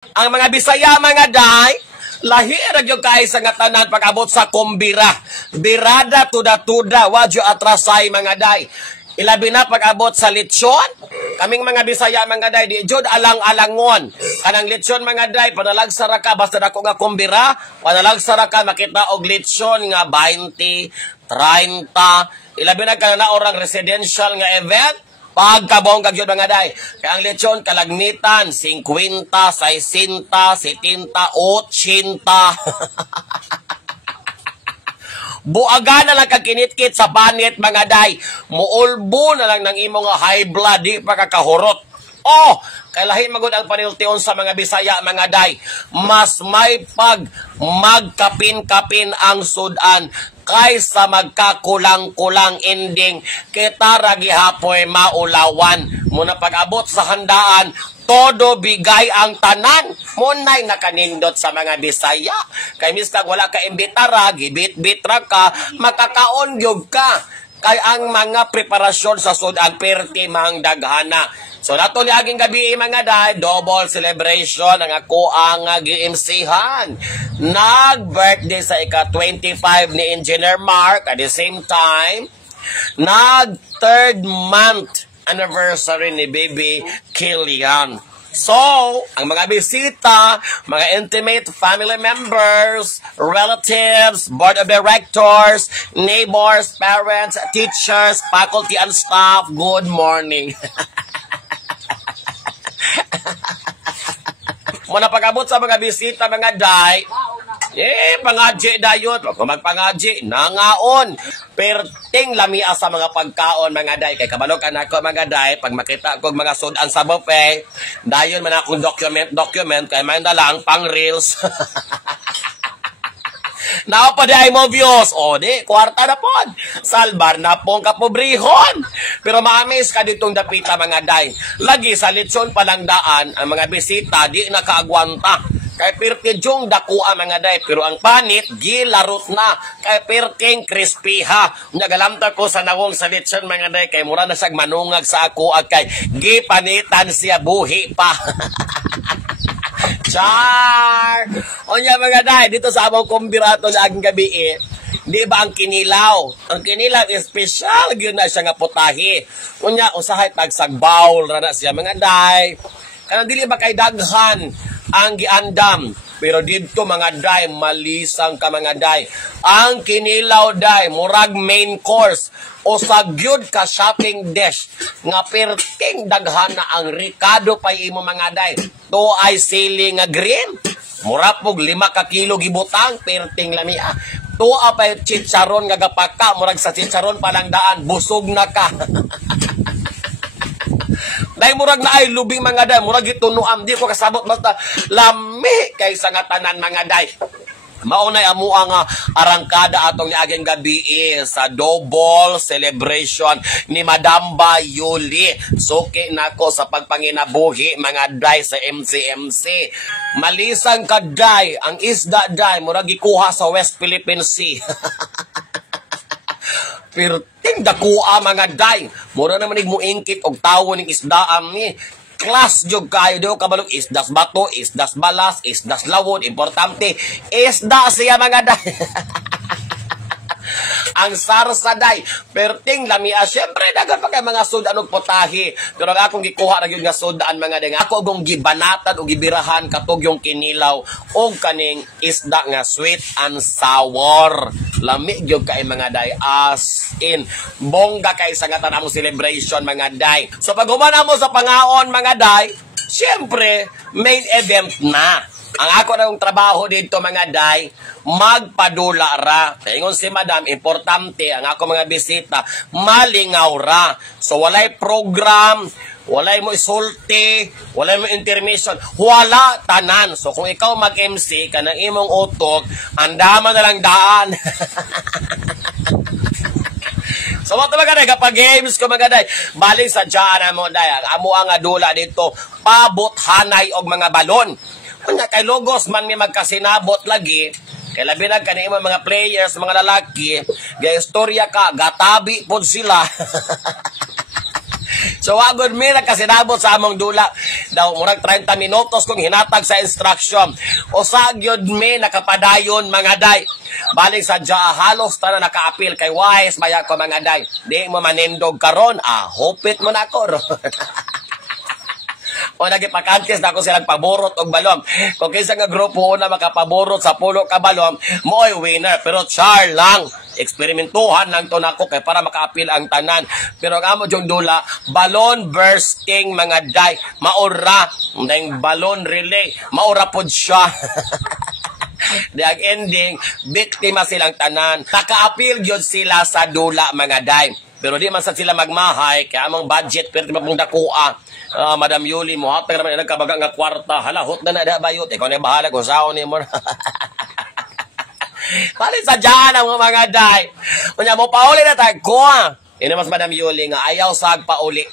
Ang mga Bisaya mga day, lahirag yung kaay sa nga tanan pag-abot sa kumbira. Birada tuda-tuda, wadyo atrasay mga day. Ilabi na pag-abot sa lechon. Kaming mga Bisaya mga day, di jud alang-alangon. Kanang lechon mga day, panalag saraka, basta dako nga kumbira, panalag saraka, makita og lechon nga 20, 30. Ilabi na ka na orang residential nga event, pagkabong kagyod mga day. Kaya ang lechon kalagmitan, 50, 60, 70, 80. Buaga na lang kagkinitkit sa banit mga day. Muulbo na lang ng imong high blood, di pa kakahurot. Oh, kay lahi magud ang paniltion sa mga Bisaya mga day. Mas may pag magkapin-kapin ang sudan kaysa magkakulang-kulang ending. Kita ra gihapoy maulawan. Muna pag-abot sa handaan, todo bigay ang tanan. Munay nakanindot sa mga Bisaya. Kay miskag wala ka imbitara, gibit-bitra ka, makakaon gyud ka. Kay ang mga preparasyon sa sudan perti mang daghana. So nato ni aging gabi mga day, double celebration ang ako ang gi-MC-han. Nag-birthday sa ika-25 ni Engineer Mark at the same time, nag-third month anniversary ni Baby Kilian. So, ang mga bisita, mga intimate family members, relatives, board of directors, neighbors, parents, teachers, faculty and staff, good morning. Muna pag-abot sa mga bisita, mga day, pangadji dayot, kung magpangadji, nangaon. Perting lamia sa mga pagkaon, mga day. Kay kabalog anak ko, mga day, pag makita ko mga sudan sa buffet, dayon man akong document, kay may lang pang reels. Now pa di ay mo views. O di, kwarta na po. Salbar na pong kapobrihon. Pero maamis ka ditong dapita mga day. Lagi sa lechon palang daan, ang mga bisita di nakaagwanta. Kay pirtidyong dakua mga day. Pero ang panit, gilarot na. Kay pirting crispy ha. Nagalamta ko sa nawong sa lechon mga day. Kay mura na siyang manungag sa ako at kay gipanitan siya buhi pa. Char! Onya mga day, dito sa among kumbirato na aging gabi di ba ang kinilaw? Ang kinilaw is special, yun na siya nga putahi. Onya, usahay tagsagbawl, rana siya mga day. Kanang dili ba kay daghan ang giandam? Pero dito mga day, malisang ka mga day. Ang kinilaw day, murag main course. O sagyod ka shopping dish. Nga perting daghan na ang ricado pa imo mga day. To ay sili nga green. Murapog 5 ka kilo gibutang, perting lamia. To apay chicharon nga gapaka, murag sa chicharon palang daan, busog na ka. Dahil murag na ay lubing mga day, murag itunuam, di ko kasabot basta lami kaysa nga tanan mga day. Maunay amo ang arangkada atong niaging gabi sa double celebration ni Madam Bayuli. Suki nako sa pagpanginabuhi mga day sa MCMC. Malisang ka day, ang isda day murag gikuha sa West Philippine Sea. Pirting dakua mga day. Mura naman mo ingkit og tawo ning isdaan ni. Class jog kayo daw kabalog isdas bato, isdas balas, isdas lawod, importante isda siya mga day. Ang sarsa day, perting lamia, syempre dagan pa kay mga sudan og potahi. Pero akong gikuha ra gyud nga sudan mga day. Ako gong gibanatan og gibirahan katog yung kinilaw og kaning isda nga sweet and sour. Lami gyud kay mga day as in bongga kay sa nga tanang celebration mga day. So pag humana mo sa pangaon mga day, syempre main event na. Ang ako na yung trabaho dito mga day, magpadula ra. Ingon si Madam, importante ang ako mga bisita, malingaw ra. So walay program, walay mo isulti, walay mo intermission, wala tanan. So kung ikaw mag-MC, kanang imong utok, andama na lang daan. So mo mga day, kapag games ko mga day, balik sa dyan mo day, amo ang adula dito, pabot hanay og mga balon. Kanya kay logos man may magkasinabot lagi, kay labi na kanimo mga players, mga lalaki, gay istorya ka, gatabi pod sila. So wagod mi nakasinabot sa among dula. Daw murag 30 minutos kung hinatag sa instruction. O sa gyud mi nakapadayon mga day. Balik sa ja halos ta na naka-appeal kay wise maya ko mga day. Di mo manindog karon, hopit mo na ko. O nagipakantis na ako silang paborot og balon. Kung kinsa nga grupo una makapaborot sa pulo ka balon, mo'y winner. Pero char lang. Eksperimentuhan lang to nako kay para maka-appeal ang tanan. Pero ang amo jong dula, balon bursting mga day. Maura. Ang balon relay. Maura pod siya. Di ang ending, biktima silang tanan. Naka-appeal yun sila sa dula mga day. Pero di man sa sila magmahay, kaya amang budget, pero di mapong dakua. Madam Yuli, mo hatag naman yung nagkabaga nga kwarta. Hala, hot na na bayot. Ikaw na bahala kung saan ni mo. Palit sa dyan ang mga day. Kanya mo, pauli na tayo ko. Mas Madam Yuli nga, ayaw sag pauli.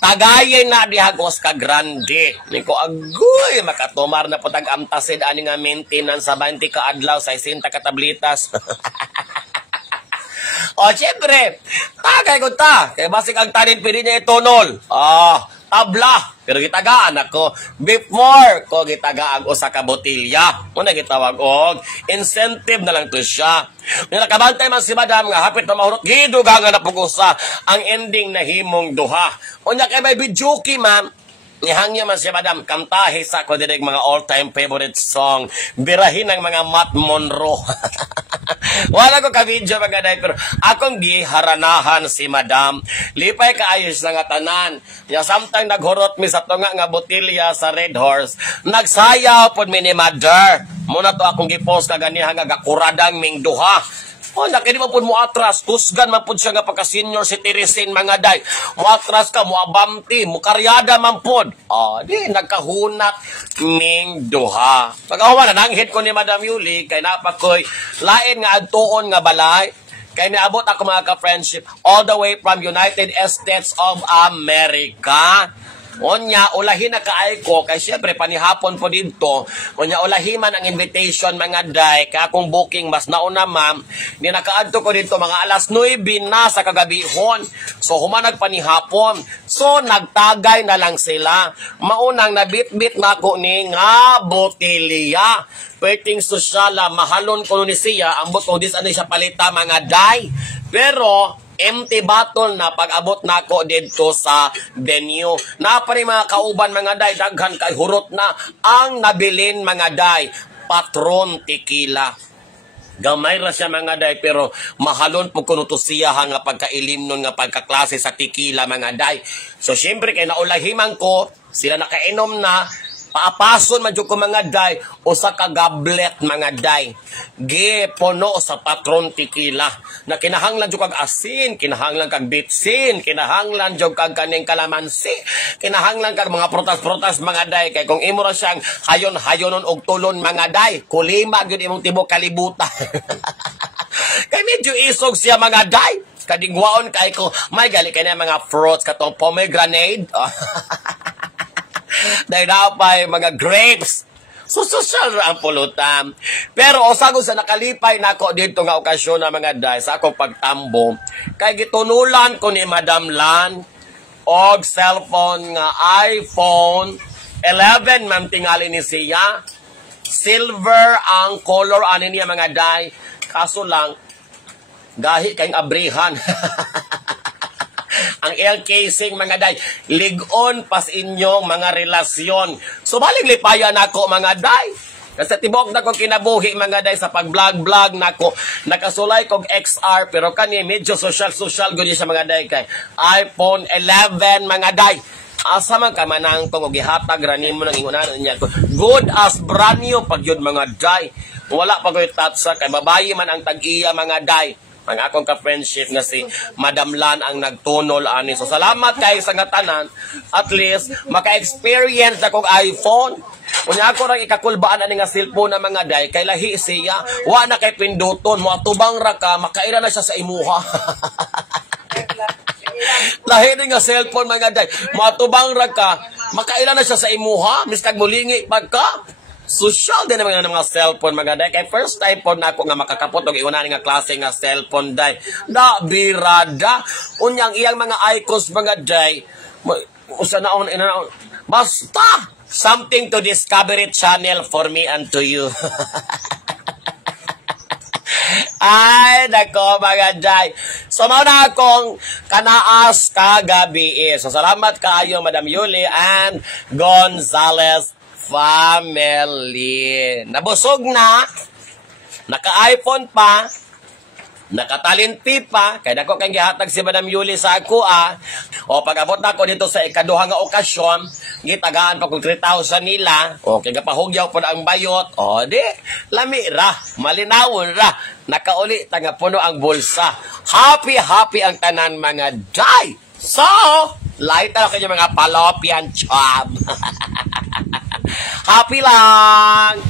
Tagayin na dihagos ka grande. Niko agoy, makatumar na po tag-amtasid ani nga maintenance sa 20 ka adlaw sa 60 ka tablitas. O, siyempre, tagay ko ta. Kaya basig ang tanin, pwede niya itunol. Tabla. Pero gitagaan ako. Before ko gitagaan o sa kabotilya. Muna gitawag og incentive na lang to siya. Yung nakabantay man si Madam nga, hapit na mahurot, giduga nga napugusa ang ending na himong duha. O niya kay may bidyuki, ma'am. Nihangya man siya, Madam, kantahe sa ko direk mga all-time favorite song. Birahin ng mga Matt Monroe. Wala ko ka-video mga day, pero akong giharanahan si Madam. Lipay kaayos na nga tanan. Ya samtang naghurot mi sa tunga nga botilya sa Red Horse. Nagsayaw pod mi ni Mother. Muna to akong gipost kaganiha nga gakuradang ming duha. O, nakini mo po mo atras, tusgan man po siya nga pagka-senior citizen mga day. Mo atras ka, mo abamti, mo karyada man po. Di, nagkahunat ming duha. Pagkahuman na, nanghit ko ni Madam Yuli, kay napakoy, lain nga agtuon nga balay, kay niabot ako mga ka-friendship, all the way from United States of America. Onya, ulahin na kaay ko, kay siyempre panihapon po dito, onya, ulahiman ang invitation mga day, kaya akong booking mas nauna ma'am, ni nakaadto ko dito mga alas 9 na sa kagabihon, so humanag panihapon, so nagtagay na lang sila, maunang nabit-bit na ko ni nga botilya, pwedeng sosyala, mahalon ko ni siya, ambot ko dis ano siya palita mga day, pero empty bottle na pag-abot na ako dito sa venue. Napari mga kauban mga day, daghan kay hurot na ang nabilin mga day, Patron Tequila. Gamay ra siya mga day, pero mahalon po kuno to siya nga pagkailim nun nga pagkaklase sa tequila mga day. So syempre kay naulahiman ko, sila nakainom na, paapason man ko mga day o sa kagablet mga day. Gipuno sa Patron Tequila. Na kinahanglan jud kag asin, kinahanglan kag bitsin, kinahanglan jud kag kaning kalamansi, kinahanglan kag mga prutas-prutas mga day. Kay kung imo ra siyang hayon-hayonon og tulon mga day, kulima gyud imong tibok kalibutan. Kay medyo isog siya mga day. Kadigwaon kay ko, may gali kay na mga fruits katong pomegranate. Dahil napay mga grapes. So, social ang pulutan. Pero, osagod sa nakalipay na ako dito nga okasyon na mga day sa akong pagtambo, kay gitunulan ko ni Madam Lan og cellphone nga iPhone 11, ma'am, tingali ni siya. Silver ang color ani niya mga day. Kaso lang, gahi kayong abrihan. Ang air casing mga day, ligon pas inyong mga relasyon. So balik lipayan ako mga day. Kasi tibok na ko kinabuhi mga day sa pag-vlog nako. Nakasulay kog XR pero kani medyo social gud sa mga day kay iPhone 11 mga day. Asa man ka manang tong gihatag rani mo nang ingunan niya ko. Good as brand new pag yun mga day. Wala pa koy tatsa kay babayi man ang tag-iya mga day. Ang akong ka-friendship na si Madam Lan ang nagtunol ani. So salamat kay sa ngatanan. At least maka-experience na kong iPhone. Unya ako rang ikakulbaan ani nga cellphone na mga day kay lahi siya. Wa na kay pinduton mo atubang ra ka makaira na siya sa imuha. Lahi ni nga cellphone mga day. Mo atubang ra ka makaira na siya sa imuha. Miskag mulingi pagka. Social din naman ng mga cellphone mga day. Kay first time po na ako nga makakapot og iunahan nga klase nga cellphone day. Da birada. Unyang iyang mga icons mga day. Usa naon basta something to Discovery Channel for me and to you. Ay, nako mga day. So, mauna akong kanaas kagabi. So, salamat kaayo, Madam Yuli and Gonzales family. Nabusog na, naka-iPhone pa, nakatalinti pa, kaya nako kang gihatag si Madam Yuli sa ako O pag-abot na ako dito sa ikaduha nga okasyon, gitagaan pa kung 3,000 nila, o kaya pahugyaw po na ang bayot, o di, lami ra, malinawon ra, nakauli, tanga puno ang bulsa. Happy ang tanan mga day! So, light na kayo mga palopian job. Happy lang!